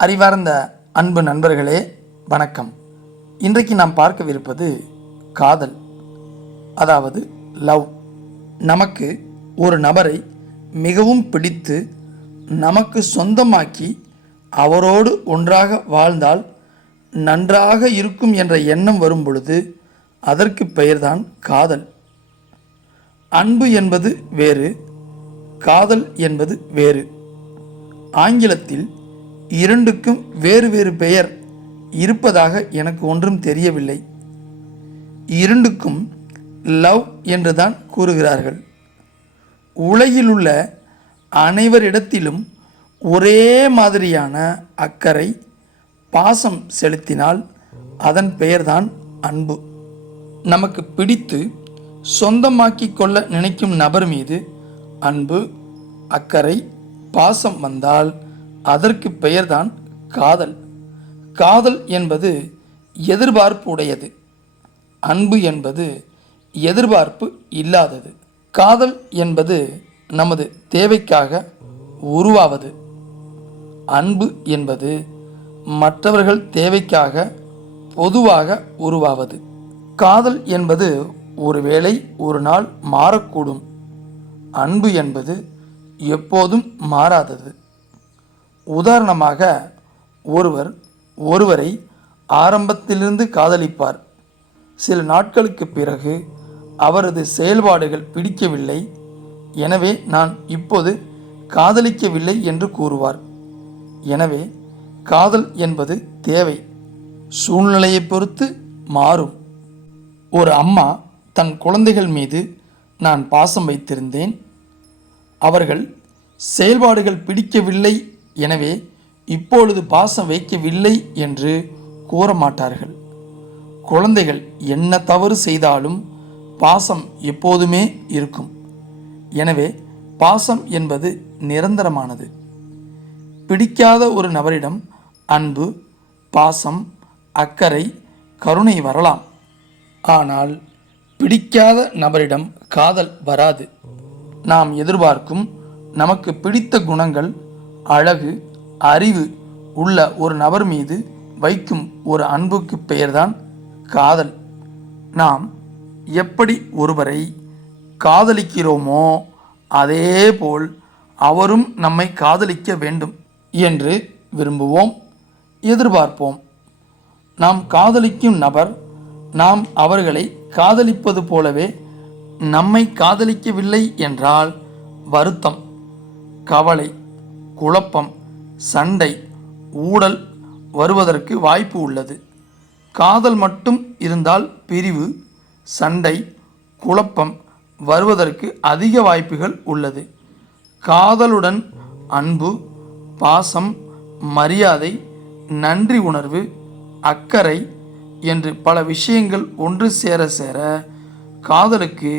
அறிவார்ந்த அன்பு நண்பர்களே, வணக்கம். இன்றைக்கு நாம் பார்க்கவிருப்பது காதல், அதாவது லவ். நமக்கு ஒரு நபரை மிகவும் பிடித்து நமக்கு சொந்தமாக்கி அவரோடு ஒன்றாக வாழ்ந்தால் நன்றாக இருக்கும் என்ற எண்ணம் வரும் பொழுது அதற்கு பெயர்தான் காதல். அன்பு என்பது வேறு, காதல் என்பது வேறு. ஆங்கிலத்தில் இரண்டுக்கும் வேறு வேறு பெயர் இருப்பதாக எனக்கு ஒன்றும் தெரியவில்லை. இரண்டுக்கும் லவ் என்றுதான் கூறுகிறார்கள். உலகில் உள்ள அனைவரிடத்திலும் ஒரே மாதிரியான அக்கறை, பாசம் செலுத்தினால் அதன் பெயர்தான் அன்பு. நமக்கு பிடித்து சொந்தமாக்கி கொள்ள நினைக்கும் நபர் மீது அன்பு, அக்கறை, பாசம் வந்தால் அதற்கு பெயர்தான் காதல். காதல் என்பது எதிர்பார்ப்பு உடையது, அன்பு என்பது எதிர்பார்ப்பு இல்லாதது. காதல் என்பது நமது தேவைக்காக உருவாவது, அன்பு என்பது மற்றவர்கள் தேவைக்காக பொதுவாக உருவாவது. காதல் என்பது ஒருவேளை ஒரு நாள் மாறக்கூடும், அன்பு என்பது எப்போதும் மாறாதது. உதாரணமாக, ஒருவரை ஆரம்பத்திலிருந்து காதலிப்பார். சில நாட்களுக்கு பிறகு அவரது செயல்பாடுகள் பிடிக்கவில்லை, எனவே நான் இப்போது காதலிக்கவில்லை என்று கூறுவார். எனவே காதல் என்பது தேவை, சூழ்நிலையை பொறுத்து மாறும். ஒரு அம்மா தன் குழந்தைகள் மீது நான் பாசம் வைத்திருந்தேன், அவர்கள் செயல்பாடுகள் பிடிக்கவில்லை, எனவே இப்பொழுது பாசம் வைக்கவில்லை என்று கூற மாட்டார்கள். குழந்தைகள் என்ன தவறு செய்தாலும் பாசம் எப்போதுமே இருக்கும். எனவே பாசம் என்பது நிரந்தரமானது. பிடிக்காத ஒரு நபரிடம் அன்பு, பாசம், அக்கறை, கருணை வரலாம். ஆனால் பிடிக்காத நபரிடம் காதல் வராது. நாம் எதிர்பார்க்கும் நமக்கு பிடித்த குணங்கள், அழகு, அறிவு உள்ள ஒரு நபர் மீது வைக்கும் ஒரு அன்புக்கு பெயர்தான் காதல். நாம் எப்படி ஒருவரை காதலிக்கிறோமோ அதேபோல் அவரும் நம்மை காதலிக்க வேண்டும் என்று விரும்புவோம், எதிர்பார்ப்போம். நாம் காதலிக்கும் நபர் நாம் அவர்களை காதலிப்பது போலவே நம்மை காதலிக்கவில்லை என்றால் வருத்தம், கவலை, குழப்பம், சண்டை, ஊடல் வருவதற்கு வாய்ப்பு உள்ளது. காதல் மட்டும் இருந்தால் பிரிவு, சண்டை, குழப்பம் வருவதற்கு அதிக வாய்ப்புகள் உள்ளது. காதலுடன் அன்பு, பாசம், மரியாதை, நன்றி உணர்வு, அக்கறை என்று பல விஷயங்கள் ஒன்று சேர சேர காதலுக்கு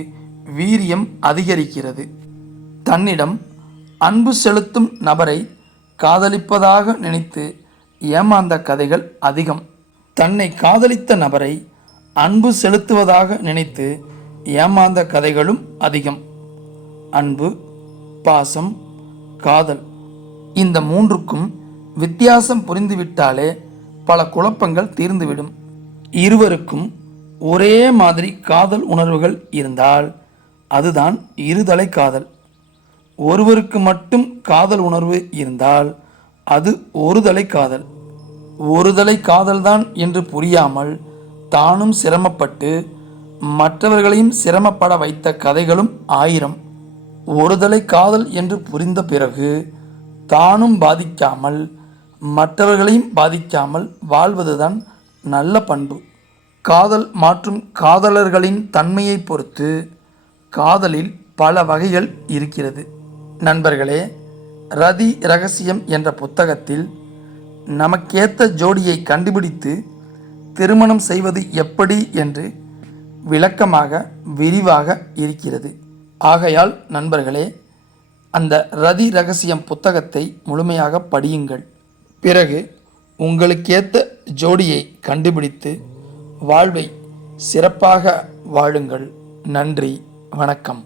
வீரியம் அதிகரிக்கிறது. தன்னிடம் அன்பு செலுத்தும் நபரை காதலிப்பதாக நினைத்து ஏமாந்த கதைகள் அதிகம். தன்னை காதலித்த நபரை அன்பு செலுத்துவதாக நினைத்து ஏமாந்த கதைகளும் அதிகம். அன்பு, பாசம், காதல், இந்த மூன்றுக்கும் வித்தியாசம் புரிந்துவிட்டாலே பல குழப்பங்கள் தீர்ந்துவிடும். இருவருக்கும் ஒரே மாதிரி காதல் உணர்வுகள் இருந்தால் அதுதான் இருதலை காதல். ஒருவருக்கு மட்டும் காதல் உணர்வு இருந்தால் அது ஒருதலை காதல். ஒருதலை காதல்தான் என்று புரியாமல் தானும் சிரமப்பட்டு மற்றவர்களையும் சிரமப்பட வைத்த கதைகளும் ஆயிரம். ஒருதலை காதல் என்று புரிந்த பிறகு தானும் பாதிக்காமல் மற்றவர்களையும் பாதிக்காமல் வாழ்வதுதான் நல்ல பண்பு. காதல் மாற்றும் காதலர்களின் தன்மையை பொறுத்து காதலில் பல வகைகள் இருக்கிறது. நண்பர்களே, ரதி ரகசியம் என்ற புத்தகத்தில் நமக்கேற்ற ஜோடியை கண்டுபிடித்து திருமணம் செய்வது எப்படி என்று விளக்கமாக விரிவாக இருக்கிறது. ஆகையால் நண்பர்களே, அந்த ரதி ரகசியம் புத்தகத்தை முழுமையாக படியுங்கள். பிறகு உங்களுக்கேற்ற ஜோடியை கண்டுபிடித்து வாழ்வை சிறப்பாக வாழுங்கள். நன்றி, வணக்கம்.